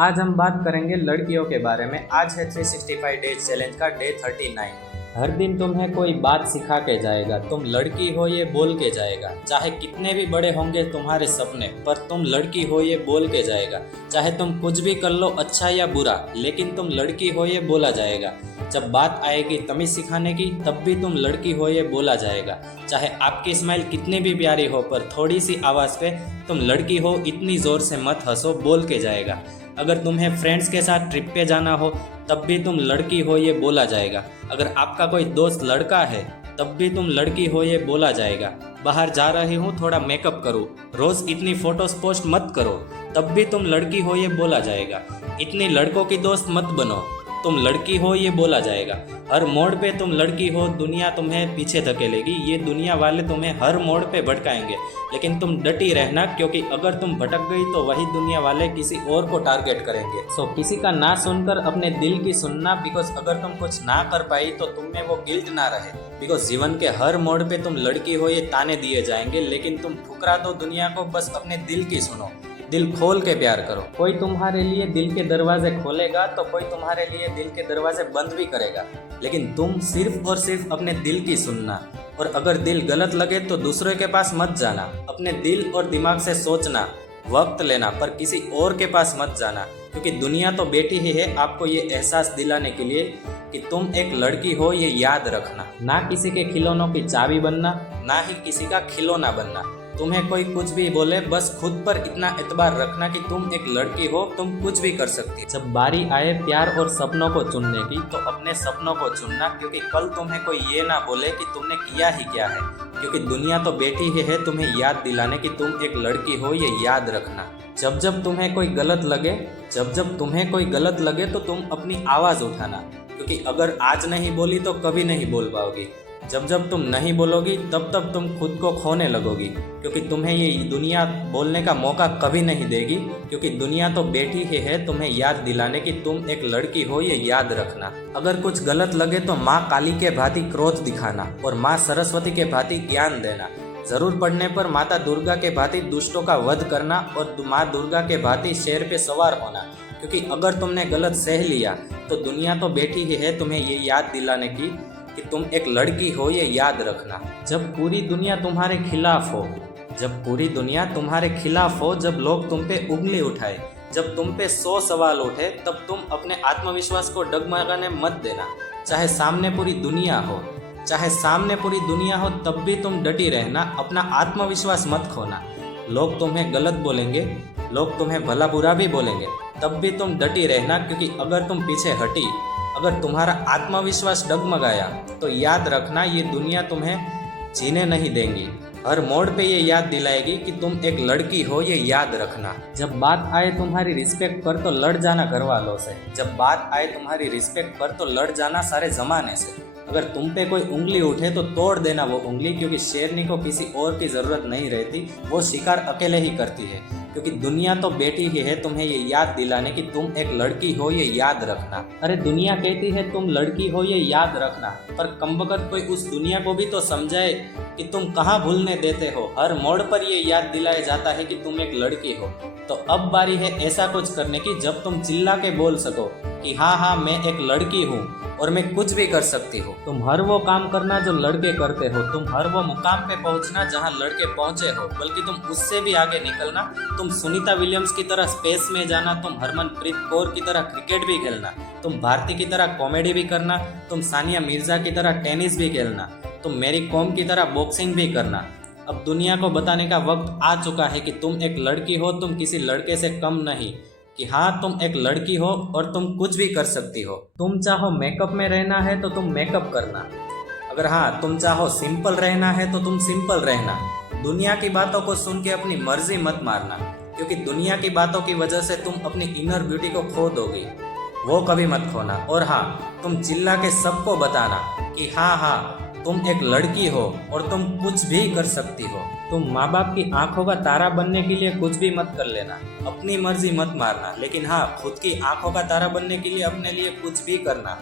आज हम बात करेंगे लड़कियों के बारे में। आज है 365 डेज चैलेंज का डे 39। हर दिन तुम्हें कोई बात सिखा के जाएगा। तुम लड़की हो ये बोल के जाएगा। चाहे कितने भी बड़े होंगे तुम्हारे सपने, पर तुम लड़की हो ये बोल के जाएगा। चाहे तुम कुछ भी कर लो, अच्छा या बुरा, लेकिन तुम लड़की हो ये बोला जाएगा। जब बात आएगी तमीज़ सिखाने की, तब भी तुम लड़की हो ये बोला जाएगा। चाहे आपकी स्माइल कितनी भी प्यारी हो, पर थोड़ी सी आवाज़ पे तुम लड़की हो इतनी ज़ोर से मत हंसो बोल के जाएगा। अगर तुम्हें फ्रेंड्स के साथ ट्रिप पे जाना हो, तब भी तुम लड़की हो ये बोला जाएगा। अगर आपका कोई दोस्त लड़का है, तब भी तुम लड़की हो ये बोला जाएगा। बाहर जा रही हूँ, थोड़ा मेकअप करो, रोज़ इतनी फ़ोटोज़ पोस्ट मत करो, तब भी तुम लड़की हो ये बोला जाएगा। इतनी लड़कों की दोस्त मत बनो, तुम लड़की हो ये बोला जाएगा। हर मोड़ पे तुम लड़की हो, दुनिया तुम्हें पीछे धकेलेगी। ये दुनिया वाले तुम्हें हर मोड़ पे भटकाएंगे, लेकिन तुम डटी रहना, क्योंकि अगर तुम भटक गई तो वही दुनिया वाले किसी और को टारगेट करेंगे। सो किसी का ना सुनकर अपने दिल की सुनना, बिकॉज अगर तुम कुछ ना कर पाई तो तुम में वो गिल्ट ना रहे। बिकॉज जीवन के हर मोड़ पे तुम लड़की हो ये ताने दिए जाएंगे, लेकिन तुम ठुकरा दो दुनिया को, बस अपने दिल की सुनो। दिल खोल के प्यार करो। कोई तुम्हारे लिए दिल के दरवाजे खोलेगा तो कोई तुम्हारे लिए दिल के दरवाजे बंद भी करेगा, लेकिन तुम सिर्फ और सिर्फ अपने दिल की सुनना। और अगर दिल गलत लगे तो दूसरे के पास मत जाना। अपने दिल और दिमाग से सोचना, वक्त लेना, पर किसी और के पास मत जाना, क्योंकि दुनिया तो बैठी ही है आपको ये एहसास दिलाने के लिए कि तुम एक लड़की हो ये याद रखना। ना किसी के खिलौनों की चाबी बनना, ना ही किसी का खिलौना बनना। तुम्हें कोई कुछ भी बोले, बस खुद पर इतना एतबार रखना कि तुम एक लड़की हो, तुम कुछ भी कर सकती। जब बारी आए प्यार और सपनों को चुनने की, तो अपने सपनों को चुनना, क्योंकि कल तुम्हें कोई ये ना बोले कि तुमने किया ही क्या है। क्योंकि दुनिया तो बैठी ही है तुम्हें याद दिलाने की तुम एक लड़की हो ये याद रखना। जब जब तुम्हें कोई गलत लगे, तुम्हें कोई गलत लगे तो तुम अपनी आवाज़ उठाना, क्योंकि अगर आज नहीं बोली तो कभी नहीं बोल पाओगी। जब तुम नहीं बोलोगी, तब तुम खुद को खोने लगोगी, क्योंकि तुम्हें ये दुनिया बोलने का मौका कभी नहीं देगी। क्योंकि दुनिया तो बैठी ही है तुम्हें याद दिलाने की तुम एक लड़की हो ये याद रखना। अगर कुछ गलत लगे तो माँ काली के भांति क्रोध दिखाना और माँ सरस्वती के भांति ज्ञान देना। जरूर पड़ने पर माता दुर्गा के भांति दुष्टों का वध करना और माँ दुर्गा के भांति शेर पे सवार होना। क्योंकि अगर तुमने गलत सह लिया तो दुनिया तो बैठी ही है तुम्हें ये याद दिलाने की कि तुम एक लड़की हो ये याद रखना। जब पूरी दुनिया तुम्हारे खिलाफ हो, जब लोग तुम पे उंगली उठाए, जब तुम पे 100 सवाल उठे, तब तुम अपने आत्मविश्वास को डगमगाने मत देना। चाहे सामने पूरी दुनिया हो, तब भी तुम डटी रहना। अपना आत्मविश्वास मत खोना। लोग तुम्हें गलत बोलेंगे, लोग तुम्हें भला बुरा भी बोलेंगे, तब भी तुम डटी रहना, क्योंकि अगर तुम पीछे हटी, अगर तुम्हारा आत्मविश्वास डगमगाया, तो याद रखना ये दुनिया तुम्हें जीने नहीं देंगी। हर मोड़ पे ये याद दिलाएगी कि तुम एक लड़की हो ये याद रखना। जब बात आए तुम्हारी रिस्पेक्ट पर तो लड़ जाना घर वालों से। लड़ जाना सारे ज़माने से। अगर तुम पे कोई उंगली उठे तो तोड़ देना वो उंगली, क्योंकि शेरनी को किसी और की ज़रूरत नहीं रहती, वो शिकार अकेले ही करती है। क्योंकि दुनिया तो बैठी ही है तुम्हें ये याद दिलाने की तुम एक लड़की हो ये याद रखना। अरे दुनिया कहती है तुम लड़की हो ये याद रखना, पर कमबख्त कोई उस दुनिया को भी तो समझाए कि तुम कहाँ भूलने देते हो। हर मोड़ पर ये याद दिलाया जाता है कि तुम एक लड़की हो। तो अब बारी है ऐसा कुछ करने की जब तुम चिल्ला के बोल सको कि हाँ मैं एक लड़की हूँ और मैं कुछ भी कर सकती हूँ। तुम हर वो काम करना जो लड़के करते हो, तुम हर वो मुकाम पे पहुँचना जहाँ लड़के पहुँचे हो, बल्कि तुम उससे भी आगे निकलना। तुम सुनीता विलियम्स की तरह स्पेस में जाना, तुम हरमनप्रीत कौर की तरह क्रिकेट भी खेलना, तुम भारती की तरह कॉमेडी भी करना, तुम सानिया मिर्जा की तरह टेनिस भी खेलना, तुम मेरी कॉम की तरह बॉक्सिंग भी करना। अब दुनिया को बताने का वक्त आ चुका है कि तुम एक लड़की हो, तुम किसी लड़के से कम नहीं, कि हाँ तुम एक लड़की हो और तुम कुछ भी कर सकती हो। तुम चाहो मेकअप में रहना है तो तुम मेकअप करना। अगर हाँ तुम चाहो सिंपल रहना है तो तुम सिंपल रहना। दुनिया की बातों को सुन के अपनी मर्जी मत मारना, क्योंकि दुनिया की बातों की वजह से तुम अपनी इनर ब्यूटी को खो दोगी, वो कभी मत खोना। और हाँ तुम चिल्ला के सबको बताना कि हाँ तुम एक लड़की हो और तुम कुछ भी कर सकती हो। तुम माँ बाप की आंखों का तारा बनने के लिए कुछ भी मत कर लेना, अपनी मर्जी मत मारना, लेकिन हाँ खुद की आंखों का तारा बनने के लिए अपने लिए कुछ भी करना।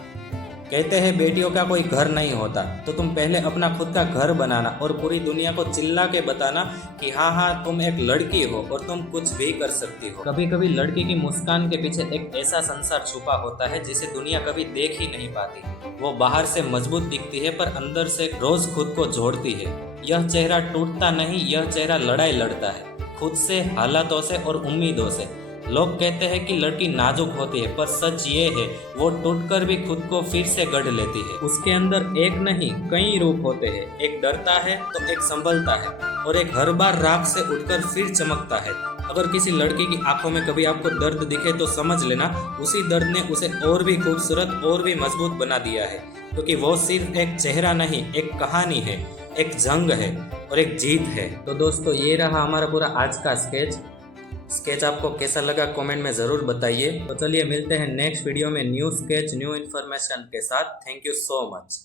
कहते हैं बेटियों का कोई घर नहीं होता, तो तुम पहले अपना खुद का घर बनाना और पूरी दुनिया को चिल्ला के बताना कि हाँ हाँ तुम एक लड़की हो और तुम कुछ भी कर सकती हो। कभी कभी लड़की की मुस्कान के पीछे एक ऐसा संसार छुपा होता है जिसे दुनिया कभी देख ही नहीं पाती। वो बाहर से मजबूत दिखती है पर अंदर से रोज खुद को जोड़ती है। यह चेहरा टूटता नहीं, यह चेहरा लड़ाई लड़ता है, खुद से, हालातों से और उम्मीदों से। लोग कहते हैं कि लड़की नाजुक होती है, पर सच ये है वो टूटकर भी खुद को फिर से गढ़ लेती है। उसके अंदर एक नहीं कई रूप होते हैं, एक डरता है तो एक संभलता है और एक हर बार राख से उठकर फिर चमकता है। अगर किसी लड़की की आंखों में कभी आपको दर्द दिखे तो समझ लेना उसी दर्द ने उसे और भी खूबसूरत और भी मजबूत बना दिया है, क्योंकि वो सिर्फ एक चेहरा नहीं, एक कहानी है, एक जंग है और एक जीत है। तो दोस्तों ये रहा हमारा पूरा आज का स्केच आपको कैसा लगा कमेंट में ज़रूर बताइए। तो चलिए मिलते हैं नेक्स्ट वीडियो में न्यू स्केच न्यू इन्फॉर्मेशन के साथ। Thank you so much.